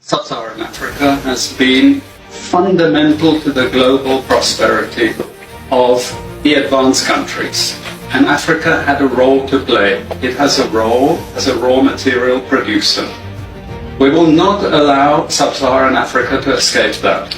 Sub-Saharan Africa has been fundamental to the global prosperity of the advanced countries. And Africa had a role to play. It has a role as a raw material producer. We will not allow Sub-Saharan Africa to escape that.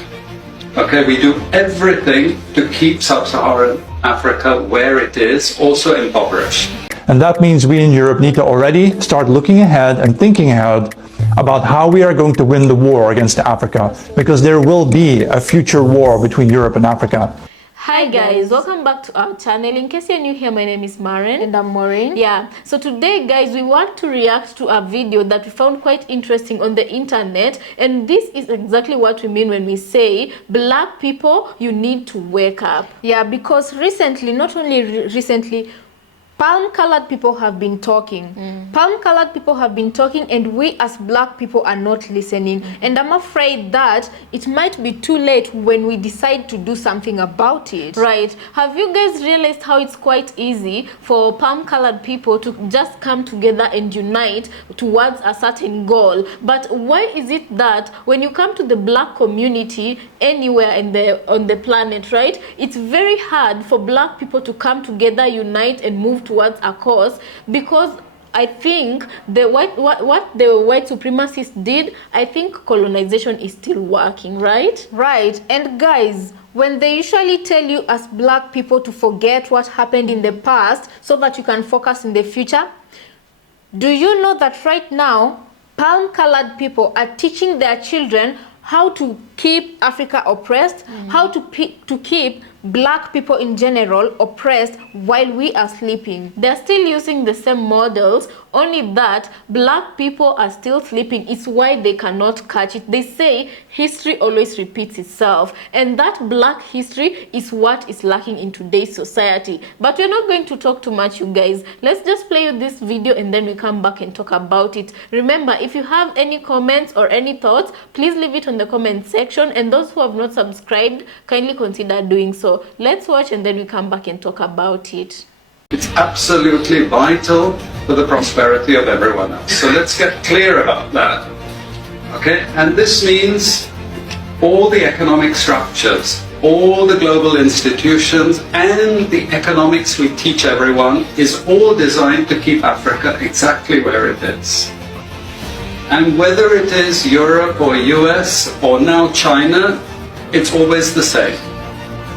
Okay, we do everything to keep Sub-Saharan Africa where it is, also impoverished. And that means we in Europe need to already start looking ahead and thinking ahead about how we are going to win the war against Africa, because there will be a future war between Europe and Africa. Hi guys, welcome back to our channel. In case you're new here, my name is Maren. And I'm Maureen. Yeah, so today guys, we want to react to a video that we found quite interesting on the internet, and this is exactly what we mean when we say black people, you need to wake up. Yeah, because recently, not only recently, palm-colored people have been talking. Palm-colored people have been talking, and we as black people are not listening. And I'm afraid that it might be too late when we decide to do something about it. Right. Have you guys realized how it's quite easy for palm-colored people to just come together and unite towards a certain goal? But why is it that when you come to the black community anywhere on the planet, right, it's very hard for black people to come together, unite, and move towards a cause? Because I think what the white supremacists did, I think colonization is still working, right? Right. And guys, when they usually tell you as black people to forget what happened in the past so that you can focus in the future, do you know that right now palm-colored people are teaching their children how to keep Africa oppressed, how to keep black people in general oppressed while we are sleeping? They're still using the same models, only that black people are still sleeping. It's why they cannot catch it. They say history always repeats itself, and that black history is what is lacking in today's society. But we're not going to talk too much, you guys. Let's just play you this video and then we come back and talk about it. Remember, if you have any comments or any thoughts, please leave it on the comment section, and those who have not subscribed, kindly consider doing so. Let's watch and then we come back and talk about it. It's absolutely vital for the prosperity of everyone else. So let's get clear about that. Okay? And this means all the economic structures, all the global institutions, and the economics we teach everyone is all designed to keep Africa exactly where it is. And whether it is Europe or US or now China, it's always the same.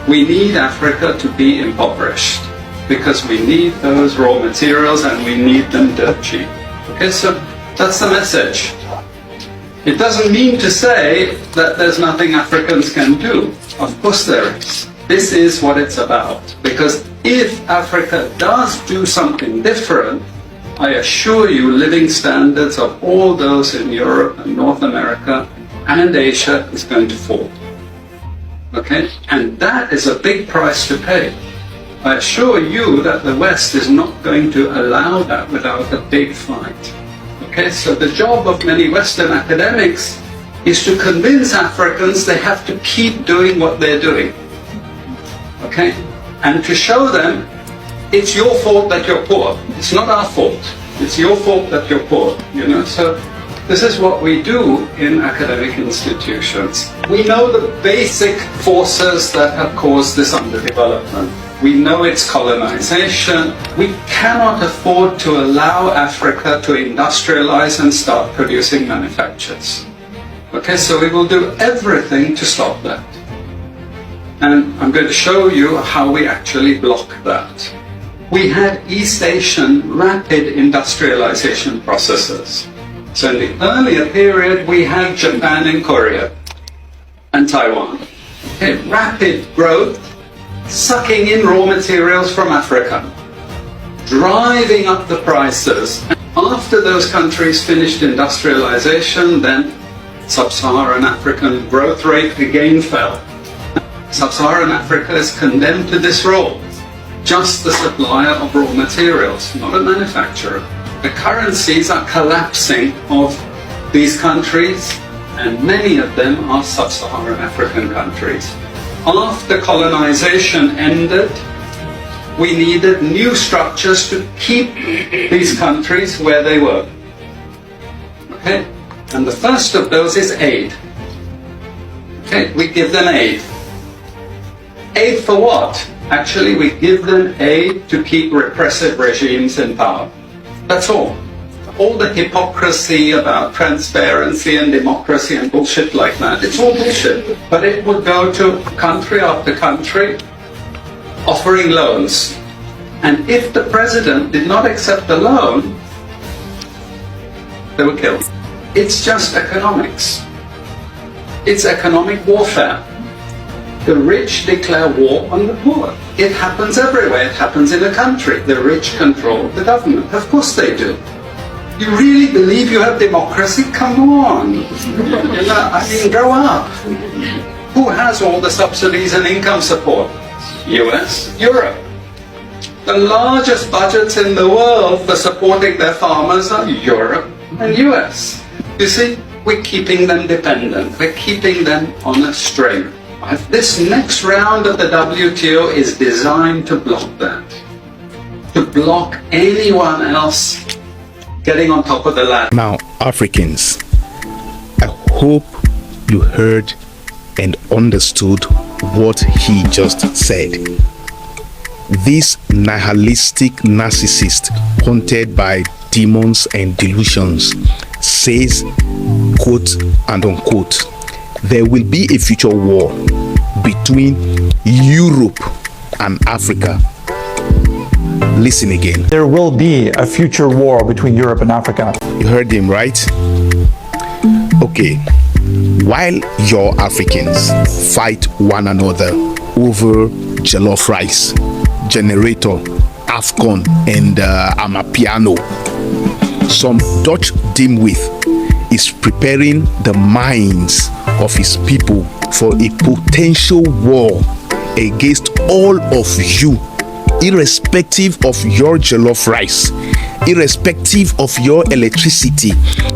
We need Africa to be impoverished because we need those raw materials and we need them dirt cheap. Okay, so that's the message. It doesn't mean to say that there's nothing Africans can do. Of course there is. This is what it's about. Because if Africa does do something different, I assure you living standards of all those in Europe and North America and Asia is going to fall. Okay? And that is a big price to pay. I assure you that the West is not going to allow that without a big fight. Okay? So the job of many Western academics is to convince Africans they have to keep doing what they're doing. Okay? And to show them it's your fault that you're poor. It's not our fault. It's your fault that you're poor. You know? So this is what we do in academic institutions. We know the basic forces that have caused this underdevelopment. We know it's colonization. We cannot afford to allow Africa to industrialize and start producing manufactures. Okay, so we will do everything to stop that. And I'm going to show you how we actually block that. We had East Asian rapid industrialization processes. So in the earlier period, we had Japan and Korea and Taiwan. Okay, rapid growth, sucking in raw materials from Africa, driving up the prices. After those countries finished industrialization, then Sub-Saharan African growth rate again fell. Sub-Saharan Africa is condemned to this role, just the supplier of raw materials, not a manufacturer. The currencies are collapsing of these countries, and many of them are Sub-Saharan African countries. After colonization ended, we needed new structures to keep these countries where they were. Okay? And the first of those is aid. Okay, we give them aid. Aid for what? Actually, we give them aid to keep repressive regimes in power. That's all. All the hypocrisy about transparency and democracy and bullshit like that, it's all bullshit. But it would go to country after country offering loans. And if the president did not accept the loan, they were killed. It's just economics. It's economic warfare. The rich declare war on the poor. It happens everywhere. It happens in a country. The rich control the government. Of course they do. You really believe you have democracy? Come on. I mean, grow up. Who has all the subsidies and income support? US, Europe. The largest budgets in the world for supporting their farmers are Europe and US. You see, we're keeping them dependent. We're keeping them on a string. This next round of the WTO is designed to block that. To block anyone else getting on top of the ladder. Now, Africans, I hope you heard and understood what he just said. This nihilistic narcissist, haunted by demons and delusions, says, quote and unquote, there will be a future war between Europe and Africa. Listen again. There will be a future war between Europe and Africa. You heard him, right? Okay. While your Africans fight one another over jollof rice, generator, AFCON, and Amapiano, some Dutch dimwit is preparing the minds of his people for a potential war against all of you, irrespective of your jollof rice, irrespective of your electricity,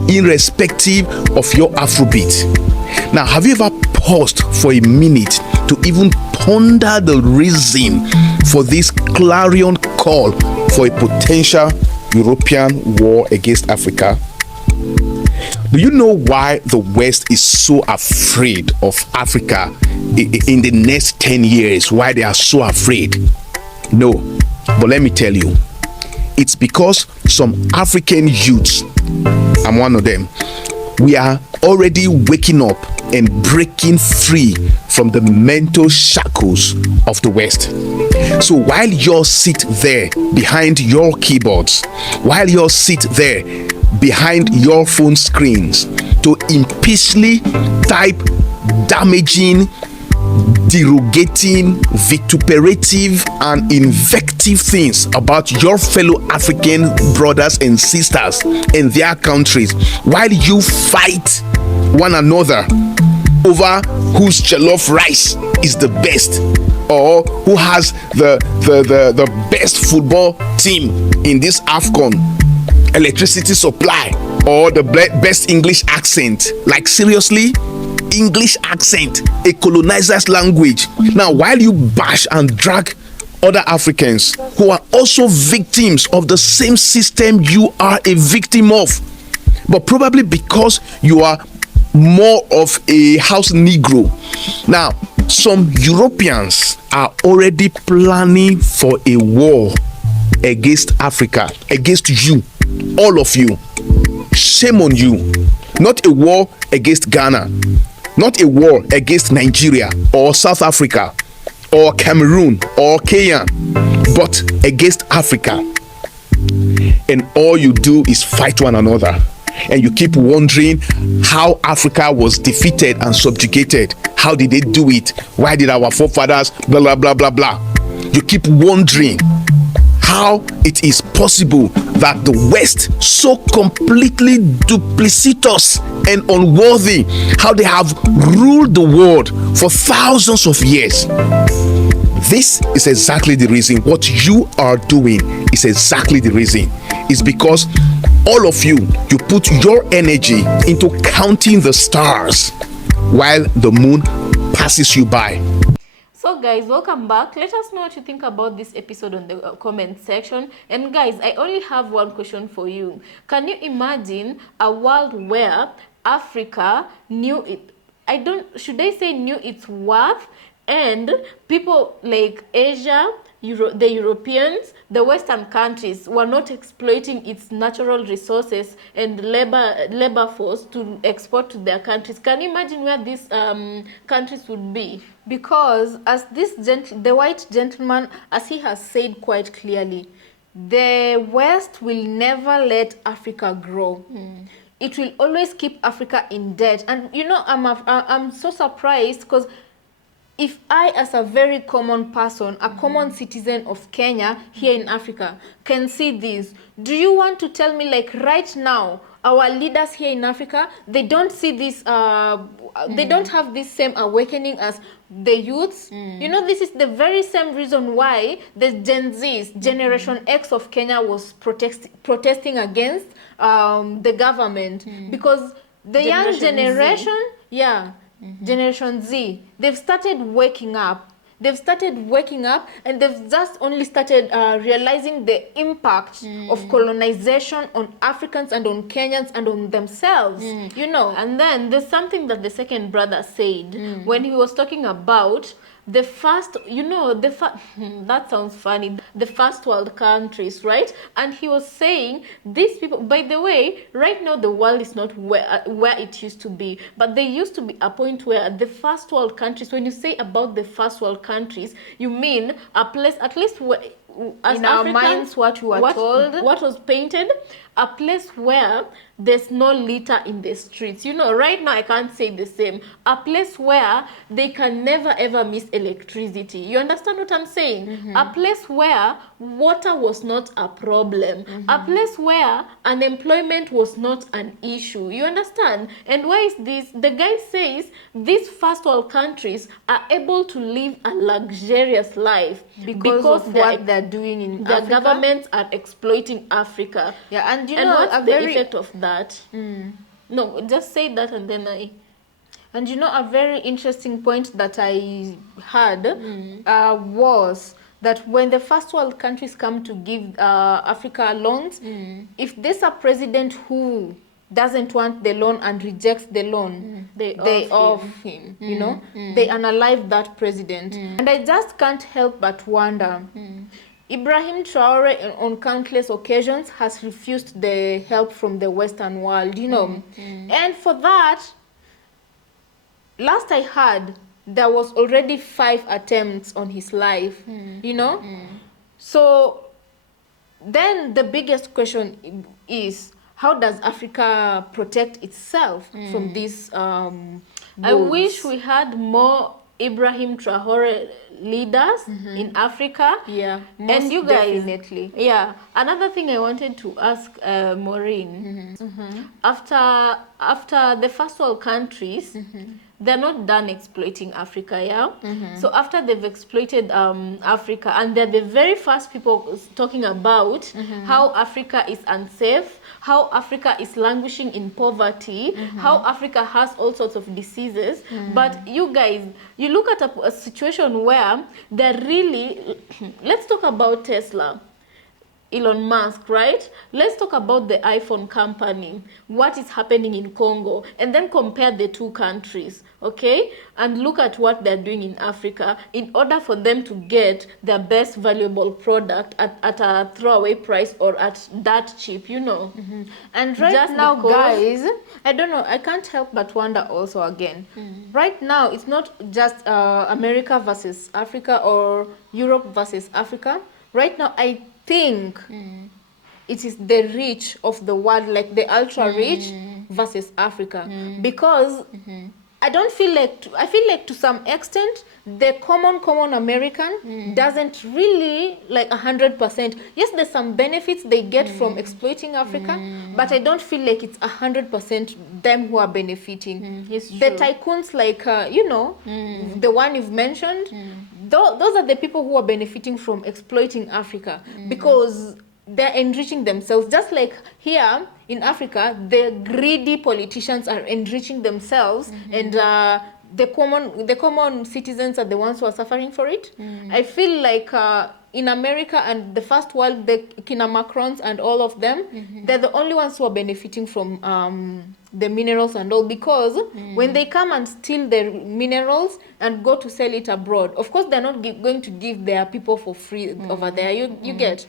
irrespective of your Afrobeat. Now, have you ever paused for a minute to even ponder the reason for this clarion call for a potential European war against Africa? Do you know why the West is so afraid of Africa in the next 10 years? Why they are so afraid? No, but let me tell you, it's because some African youths, I'm one of them, we are already waking up and breaking free from the mental shackles of the West. So while you sit there behind your keyboards, while you sit there behind your phone screens to impishly type damaging, derogating, vituperative and invective things about your fellow African brothers and sisters in their countries, while you fight one another over whose jollof rice is the best, or who has the best football team in this AFCON, electricity supply, or the best English accent. Like, seriously? English accent, a colonizer's language. Now, while you bash and drag other Africans who are also victims of the same system you are a victim of, but probably because you are more of a house Negro. Now, some Europeans are already planning for a war against Africa, against you, all of you. Shame on you. Not a war against Ghana, not a war against Nigeria or South Africa or Cameroon or Kenya, but against Africa. And all you do is fight one another. And you keep wondering how Africa was defeated and subjugated. How did they do it? Why did our forefathers blah blah blah blah blah? You keep wondering how it is possible that the West, so completely duplicitous and unworthy, how they have ruled the world for thousands of years. This is exactly the reason. What you are doing is exactly the reason. It's because all of you put your energy into counting the stars while the moon passes you by. So guys, welcome back. Let us know what you think about this episode on the comment section. And guys, I only have one question for you. Can you imagine a world where Africa knew it. Should I say knew its worth, and people like Asia, the Europeans, the Western countries were not exploiting its natural resources and labor force to export to their countries. Can you imagine where these countries would be? Because as the white gentleman, as he has said quite clearly, the West will never let Africa grow. It will always keep Africa in debt. And you know, I'm so surprised because if I, as a very common person, a common citizen of Kenya here in Africa, can see this, do you want to tell me, like, right now, our leaders here in Africa, they don't see this, they don't have this same awakening as the youths? You know, this is the very same reason why the Gen Zs, Generation X of Kenya, was protesting against the government, because the young generation, Generation Z, they've started waking up. They've started waking up, and they've just only started realizing the impact of colonization on Africans and on Kenyans and on themselves, you know. And then there's something that the second brother said when he was talking about the first, you know, that sounds funny, the first world countries, right? And he was saying these people, by the way, right now the world is not where it used to be, but there used to be a point where the first world countries, when you say about the first world countries, you mean a place, at least where, as in our Africans, minds, what we were told, what was painted, a place where there's no litter in the streets. You know, right now I can't say the same. A place where they can never ever miss electricity. You understand what I'm saying? A place where water was not a problem. A place where unemployment was not an issue. You understand? And why is this? The guy says these first world countries are able to live a luxurious life because of what they're doing in their Africa. Governments are exploiting Africa. Yeah, and you and know, what's the effect of that? No, just say that and then I... And you know, a very interesting point that I had was that when the first world countries come to give Africa loans, if there's a president who doesn't want the loan and rejects the loan, they off him, you know, they unalive that president. And I just can't help but wonder, Ibrahim Traore on countless occasions has refused the help from the Western world, you know. And for that, last I heard, there was already 5 attempts on his life, you know. So then the biggest question is, how does Africa protect itself from these I wish we had more Ibrahim Traore leaders in Africa. Yeah, and you guys, definitely. Yeah, another thing I wanted to ask Maureen, after the first world countries, they're not done exploiting Africa, yeah? So after they've exploited Africa, and they're the very first people talking about how Africa is unsafe, how Africa is languishing in poverty, how Africa has all sorts of diseases. But you guys, you look at a situation where they're really, let's talk about Tesla. Elon Musk, right? Let's talk about the iPhone company, what is happening in Congo, and then compare the two countries, okay? And look at what they're doing in Africa in order for them to get their best valuable product at a throwaway price or at that cheap, you know. And right Just now, because- guys, I don't know, I can't help but wonder also again. Right now, it's not just America versus Africa or Europe versus Africa. Right now, I think it is the rich of the world, like the ultra rich versus Africa, because I don't feel like I feel like to some extent the common American doesn't really like 100%. Yes, there's some benefits they get from exploiting Africa, but I don't feel like it's 100% them who are benefiting. It's The true. tycoons, like you know, the one you've mentioned, those are the people who are benefiting from exploiting Africa, because they're enriching themselves. Just like here in Africa, the greedy politicians are enriching themselves, and the common citizens are the ones who are suffering for it. I feel like in America and the first world, the Kina Macrons and all of them, they're the only ones who are benefiting from the minerals and all, because when they come and steal the minerals and go to sell it abroad, of course they're not going to give their people for free over there. You get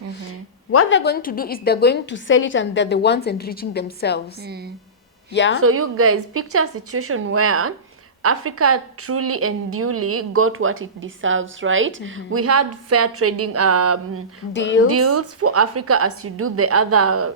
what they're going to do is they're going to sell it, and they're the ones enriching themselves. Yeah. So you guys picture a situation where Africa truly and duly got what it deserves, right? We had fair trading deals for Africa as you do the other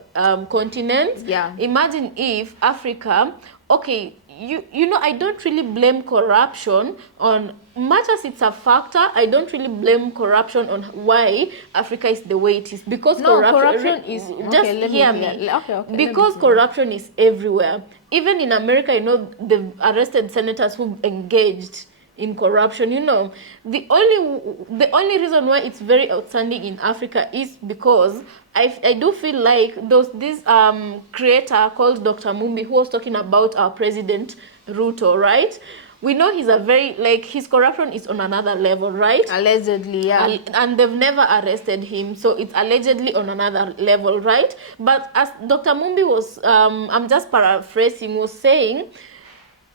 continents. Yeah. Imagine if Africa, okay, you know, I don't really blame corruption on, much as it's a factor, I don't really blame corruption on why Africa is the way it is, because corruption is, just hear me, because corruption is everywhere. Even in America, you know, they've arrested senators who engaged in corruption. You know, the only reason why it's very outstanding in Africa is because I do feel like this creator called Dr. Mumbi, who was talking about our president Ruto, right? We know he's a very, like, his corruption is on another level, right? Allegedly, yeah. And they've never arrested him, so it's allegedly on another level, right? But as Dr. Mumbi was, I'm just paraphrasing, was saying,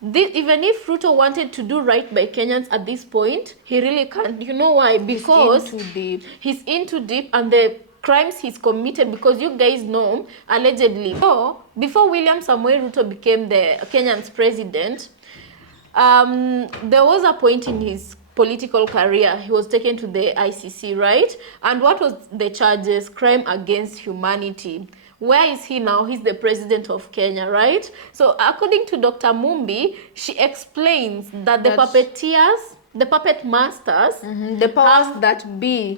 even if Ruto wanted to do right by Kenyans at this point, he really can't. You know why? Because he's in too deep, and the crimes he's committed, because you guys know, allegedly. So, before William Samoei Ruto became the Kenyan's president, there was a point in his political career, he was taken to the ICC, right? And what was the charges? Crime against humanity. Where is he now? He's the president of Kenya, right? So according to Dr. Mumbi, she explains that the puppeteers, the puppet masters, the powers that be,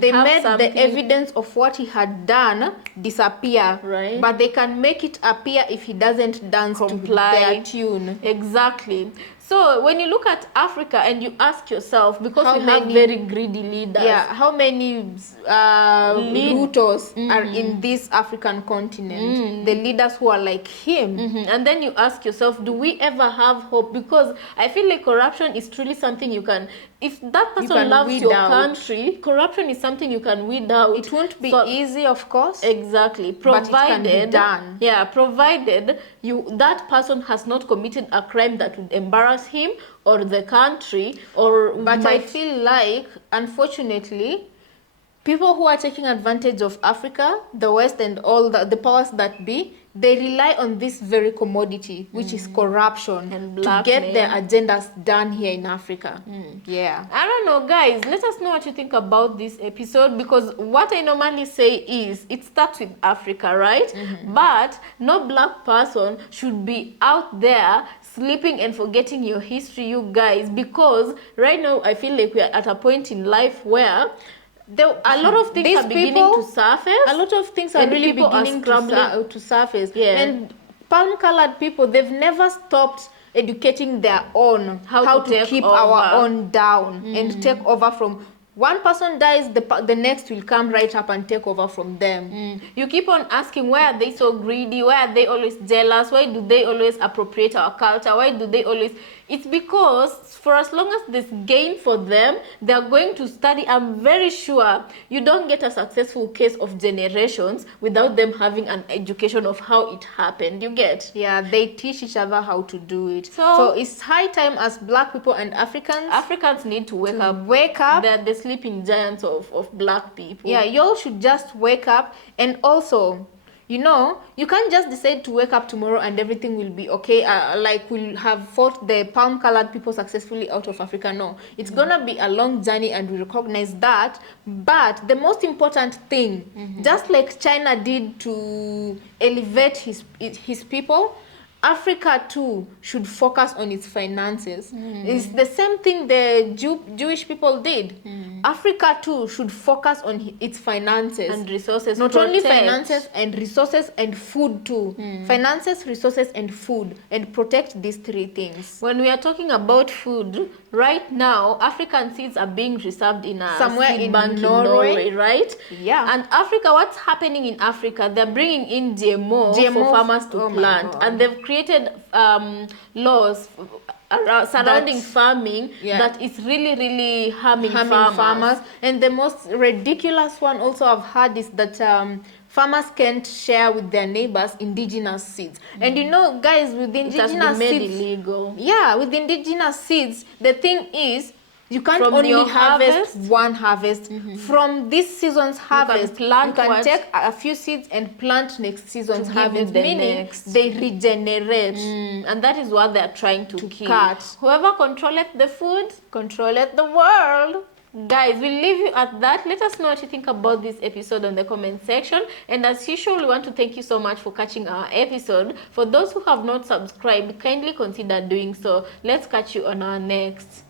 they made the evidence of what he had done disappear, right? But they can make it appear if he doesn't dance to their tune. Exactly. So when you look at Africa and you ask yourself, because we have very greedy leaders, how many Rutos are in this African continent? The leaders who are like him. And then you ask yourself, do we ever have hope? Because I feel like corruption is truly something you can, if that person loves your country, corruption is something you can weed out. It won't be easy, of course. Exactly. But it can be done. Yeah, provided that person has not committed a crime that would embarrass him or the country, or but I feel like, unfortunately, people who are taking advantage of Africa, the West, and all the powers that be, they rely on this very commodity, which is corruption, and to get their agendas done here in Africa. Yeah. I don't know, guys. Let us know what you think about this episode, because what I normally say is it starts with Africa, right? But no black person should be out there sleeping and forgetting your history, you guys, because right now I feel like we are at a point in life where a lot of things are beginning to surface. A lot of things are really beginning to surface. Yeah. And palm-colored people, they've never stopped educating their own how to keep our own down and take over from. One person dies, the next will come right up and take over from them. You keep on asking, why are they so greedy? Why are they always jealous? Why do they always appropriate our culture? Why do they always... It's because for as long as there's gain for them, they're going to study. I'm very sure you don't get a successful case of generations without them having an education of how it happened. You get? Yeah, they teach each other how to do it. So it's high time as black people and Africans need to wake up. They're the sleeping giants of black people. Yeah, y'all should just wake up. And also, you know, you can't just decide to wake up tomorrow and everything will be okay. Like we'll have fought the palm-colored people successfully out of Africa. No, it's gonna be a long journey, and we recognize that. But the most important thing, just like China did to elevate his people, Africa too should focus on its finances. It's the same thing the Jewish people did. Africa too should focus on its finances and resources. Not only finances and resources and food too. Finances, resources, and food, and protect these three things. When we are talking about food, right now African seeds are being reserved in somewhere in bank Norway, right? Yeah. And Africa, what's happening in Africa? They're bringing in GMO for farmers to plant, and they've created laws surrounding farming that is really harming farmers. And the most ridiculous one also I've heard is that farmers can't share with their neighbors indigenous seeds. And you know, guys, with It has indigenous been made seeds, illegal. yeah, with indigenous seeds, the thing is, you can't From only your harvest harvest, one harvest. From this season's harvest, plant you can what? take a few seeds and plant next season's To give harvest, you the meaning next. they regenerate. And that is what they're trying to kill. cut. Whoever controlleth the food, Controlleth the world. guys, we'll leave you at that. Let us know what you think about this episode on the comment section. And as usual, we want to thank you so much for catching our episode. For those who have not subscribed, kindly consider doing so. Let's catch you on our next.